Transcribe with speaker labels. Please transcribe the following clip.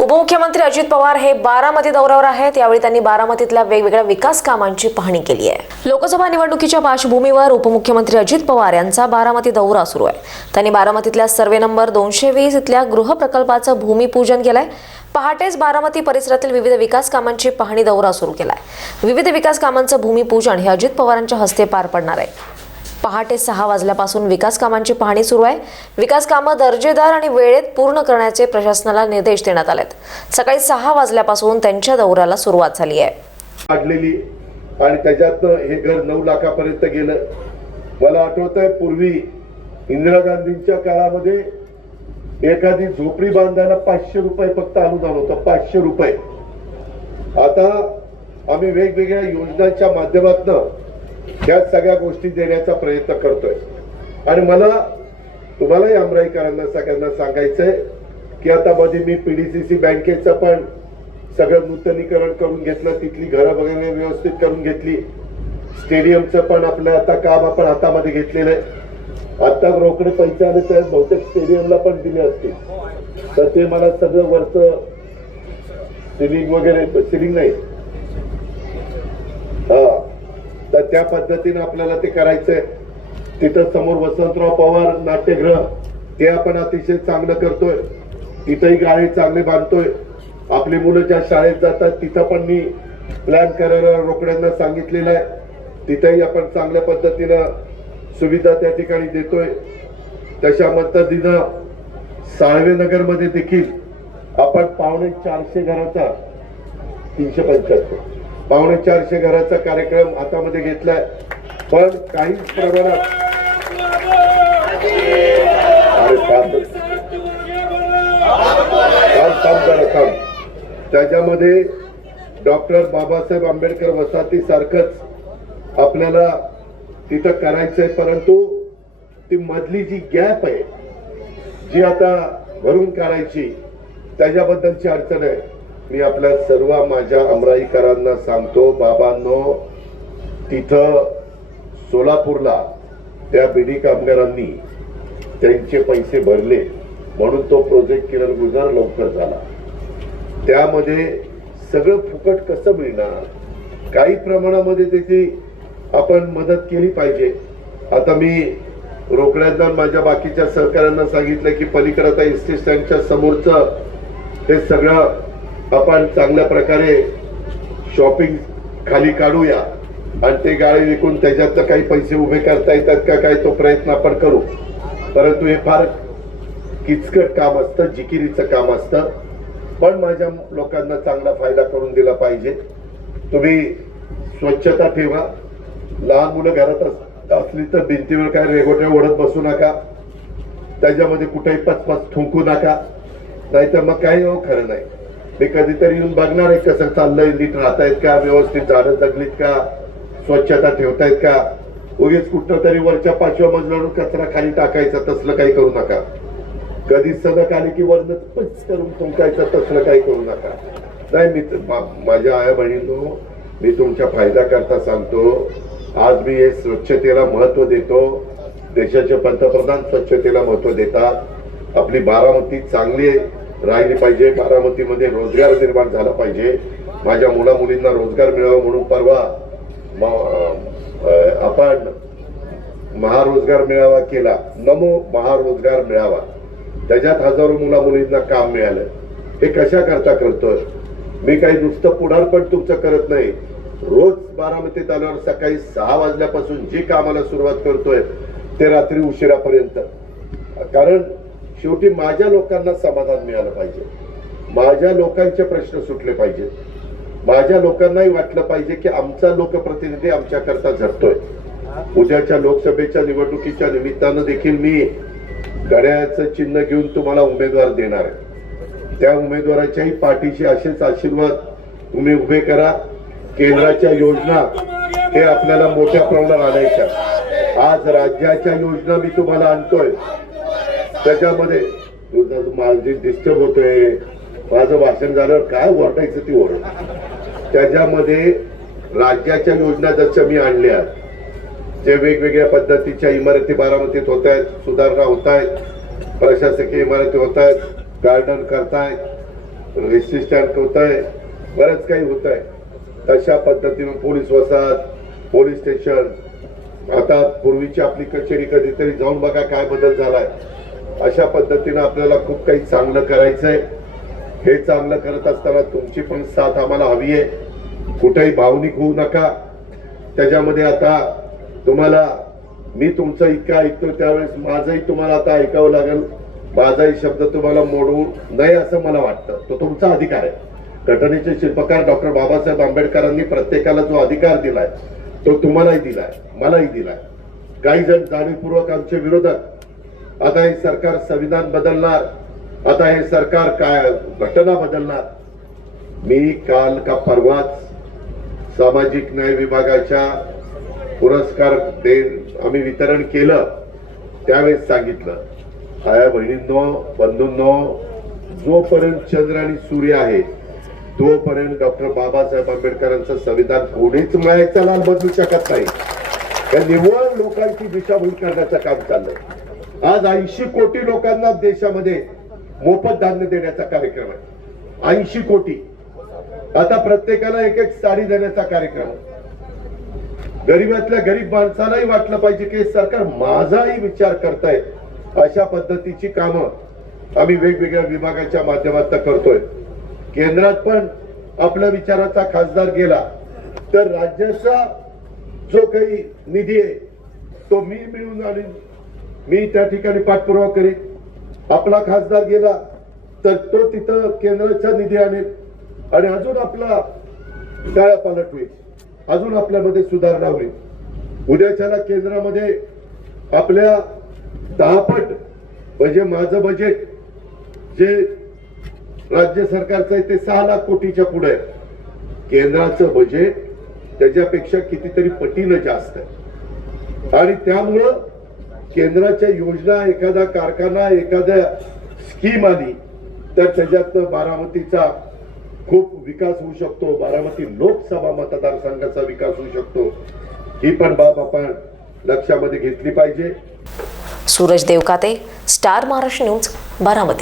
Speaker 1: उपमुख्यमंत्री अजित पवार हे बारामती दौऱ्यावर आहेत. यावेळी त्यांनी बारामतीतल्या वेगवेगळ्या विकास कामांची पाहणी केली आहे. लोकसभा निवडणुकीच्या पार्श्वभूमीवर उपमुख्यमंत्री अजित पवार यांचा बारामती दौरा सुरू आहे. त्यांनी बारामतीतल्या सर्वे नंबर दोनशे वीस इथल्या गृह प्रकल्पाचं भूमिपूजन केलंय. पहाटेच बारामती परिसरातील विविध विकास कामांची पाहणी दौरा सुरू केलाय. विविध विकास कामांचं भूमिपूजन हे अजित पवारांच्या हस्ते पार पडणार आहे. पहाटे सहा वाजल्यापासून विकास कामांची पाहणी सुरू आहे. विकास कामं दर्जेदार आणि वेळेत पूर्ण करण्याचे प्रशासनाला निर्देश देण्यात आलेत. सकाळी सहा वाजल्यापासून त्यांच्या दौऱ्याला सुरुवात झाली आहे.
Speaker 2: काढलेली आणि त्याच्यातनं हे घर नऊ लाखापर्यंत गेलं. मला आठवत आहे पूर्वी इंदिरा गांधींच्या काळामध्ये एखादी झोपडी बांधायला पाचशे रुपये फक्त अनुदान होतं पाचशे रुपये. आता आम्ही वेगवेगळ्या योजनांच्या माध्यमातून ह्या सगळ्या गोष्टी देण्याचा प्रयत्न करतोय. आणि मला तुम्हालाही अमराईकरांना सगळ्यांना सांगायचंय की आता मध्ये मी पीडीसीसी बँकेचं पण सगळं नूतनीकरण करून घेतलं तिथली घरं वगैरे व्यवस्थित करून घेतली. स्टेडियमचं पण आपलं आता काम आपण हातामध्ये घेतलेलं आहे. आता रोकडे पैसे आले तर बहुतेक स्टेडियमला पण दिले असतील. तर ते मला सगळं वरचं सिलिंग वगैरे सिलिंग नाही. हा. तर त्या पद्धतीने आपल्याला ते करायचंय. तिथं समोर वसंतराव पवार नाट्यगृह ते आपण अतिशय चांगलं करतोय. तिथंही गाळे चांगले बांधतोय. आपली मुलं ज्या शाळेत जातात तिथं पण मी प्लॅन करायला रोकड्यांना सांगितलेलं आहे. तिथंही आपण चांगल्या पद्धतीनं सुविधा त्या ठिकाणी देतोय. तशा पद्धतीनं साळवे नगर देखील आपण पावणे चारशे घराचा तीनशे पंच्याहत्तर पावणे चारशे घराचा कार्यक्रम हातामध्ये घेतलाय. पण काही प्रमाणात त्याच्यामध्ये डॉक्टर बाबासाहेब आंबेडकर वसाहती सारखंच आपल्याला तिथं करायचंय परंतु ती मधली जी गॅप आहे जी आता भरून काढायची त्याच्याबद्दलची अडचण आहे. मी आपल्या सर्व माझ्या अमराईकरांना सांगतो बाबांनो तिथं सोलापूरला त्या बिडी कामगारांनी त्यांचे पैसे भरले. म्हणून तो प्रोजेक्ट किरण गुजर लवकर झाला. त्यामध्ये सगळं फुकट कसं मिळणार? काही प्रमाणामध्ये त्याची आपण मदत केली पाहिजे. आता मी रोकड्यांना माझ्या बाकीच्या सहकाऱ्यांना सांगितलं की पलीकडे आता एस टी स्टँडच्या समोरचं हे सगळं आपण चांगल्या प्रकारे शॉपिंग खाली काढूया. आणि ते गाळे विकून त्याच्यात काही पैसे उभे करता येतात का काय तो प्रयत्न आपण करू. परंतु हे फार किचकट काम असतं जिकिरीचं काम असतं. पण माझ्या लोकांना चांगला फायदा करून दिला पाहिजे. तुम्ही स्वच्छता ठेवा. लहान मुलं घरात अस- असली तर भिंतीवर काय रेगोट्या ओढत बसू नका. त्याच्यामध्ये कुठेही पचपच थुंकू नका. नाहीतर मग काही हो खरं नाही. मी कधीतरी येऊन बघणार आहे कसं चाललंय नीट राहतायत का? व्यवस्थित झाडं जगलीत का? स्वच्छता ठेवतायत का? उगीच कुठं तरी वरच्या पाचव्या मजल्यावरून कचरा खाली टाकायचा तसलं काही करू नका. कधी सदक आली की वर्ण पच करून थुंकायचं तसलं काही करू नका. नाही मी माझ्या आया बहिणीनो मी तुमच्या फायदा करता सांगतो. आज मी हे स्वच्छतेला महत्त्व देतो. देशाचे पंतप्रधान स्वच्छतेला महत्त्व देतात. आपली बारामती चांगली आहे. राहिली पाहिजे. बारामतीमध्ये रोजगार निर्माण झाला पाहिजे. माझ्या मुला मुलींना रोजगार मिळावा म्हणून परवा म- आपण महारोजगार मेळावा केला. नमो महारोजगार मेळावा. त्याच्यात हजारो मुला मुलींना काम मिळालं. हे कशा करता करतोय? मी काही नुसतं पुढारपण तुमचं करत नाही. रोज बारामतीत आल्यावर सकाळी सहा वाजल्यापासून जी कामाला सुरुवात करतोय ते रात्री उशिरापर्यंत. कारण शेवटी माझ्या लोकांना समाधान मिळालं पाहिजे. माझ्या लोकांचे प्रश्न सुटले पाहिजेत माझ्या लोकांनाही वाटलं पाहिजे की आमचा लोकप्रतिनिधी आमच्याकरता झटतोय उद्याच्या लोकसभेच्या निवडणुकीच्या निमित्तानं देखील मी घड्याळाचं चिन्ह घेऊन तुम्हाला उमेदवार देणार आहे. त्या उमेदवाराच्याही पाठीशी असेच आशीर्वाद तुम्ही उभे करा. केंद्राच्या योजना हे आपल्याला मोठ्या प्रमाणात आणायच्या. आज राज्याच्या योजना मी तुम्हाला आणतोय. त्याच्यामध्ये माझी डिस्टर्ब होतोय. माझं भाषण झाल्यावर काय ओरडायचं ती ओरड. त्याच्यामध्ये राज्याच्या योजना जशा मी आणल्या जे वेगवेगळ्या पद्धतीच्या इमारती बारामतीत होत आहेत सुधारणा होत आहेत प्रशासकीय इमारती होत आहेत गार्डन करतायत रेसिस्टंट होत आहे बरंच काही होत आहे तशा पद्धतीने पोलीस वसाहत पोलीस स्टेशन आता पूर्वीची आपली कचेरी कधीतरी जाऊन बघा काय बदल झालाय. अशा पद्धतीनं आपल्याला खूप काही चांगलं करायचंय. हे चांगलं करत असताना तुमची पण साथ आम्हाला हवी आहे. कुठेही भावनिक होऊ नका. त्याच्यामध्ये आता तुम्हाला मी तुमचं इतकं ऐकतो त्यावेळेस माझंही तुम्हाला आता ऐकावं लागेल. माझाही शब्द तुम्हाला मोडवू नये असं मला वाटतं. तो तुमचा अधिकार आहे. घटनेचे शिल्पकार डॉक्टर बाबासाहेब आंबेडकरांनी प्रत्येकाला जो अधिकार दिलाय तो तुम्हालाही दिलाय मलाही दिलाय. काही जण जाणीवपूर्वक आमचे विरोधक आता हे सरकार संविधान बदलणार आता हे सरकार काय घटना बदलणार? मी काल का परवाच सामाजिक न्याय विभागाच्या पुरस्कार दे आम्ही वितरण केलं त्यावेळेस सांगितलं आया बहिणींनो बंधूंनो जोपर्यंत चंद्र आणि सूर्य आहे तोपर्यंत डॉक्टर बाबासाहेब आंबेडकरांचं संविधान कोणीच मायाचा लाल बदलू शकत नाही. या निव्वळ लोकांची दिशाभूल करण्याचं काम चाललंय. आज ऐंशी कोटी लोकांना देशामध्ये मोफत धान्य देण्याचा कार्यक्रम आहे. ऐंशी कोटी. आता प्रत्येकाला एक एक साडी देण्याचा कार्यक्रम गरीबातल्या गरीब माणसालाही वाटलं पाहिजे की सरकार माझाही विचार करताय. अशा पद्धतीची कामं आम्ही वेगवेगळ्या विभागाच्या माध्यमातून करतोय. केंद्रात पण आपल्या विचाराचा खासदार गेला तर राज्याचा जो काही निधी आहे तो मी मिळून आणि मी त्या ठिकाणी पाठपुरावा करीन. आपला खासदार गेला तर तो तिथं केंद्राचा निधी आणेल. आणि अजून आपला काळा पालट होईल अजून आपल्यामध्ये सुधारणा होईल. उद्याच्याला केंद्रामध्ये आपल्या दहापट म्हणजे माझं बजेट जे राज्य सरकारचं आहे ते सहा लाख कोटीच्या पुढे आहे. केंद्राचं बजेट त्याच्यापेक्षा कितीतरी पटीनं जास्त आहे. आणि त्यामुळं केंद्राच्या योजना एखादा कारखाना एखाद्या स्कीम आली तर त्याच्यातनं बारामतीचा खूप विकास होऊ शकतो. बारामती लोकसभा मतदारसंघाचा विकास होऊ शकतो. ही पण बाब आपण लक्षामध्ये घेतली पाहिजे.
Speaker 1: Suraj Devkate Star Maharashtra news Baramati.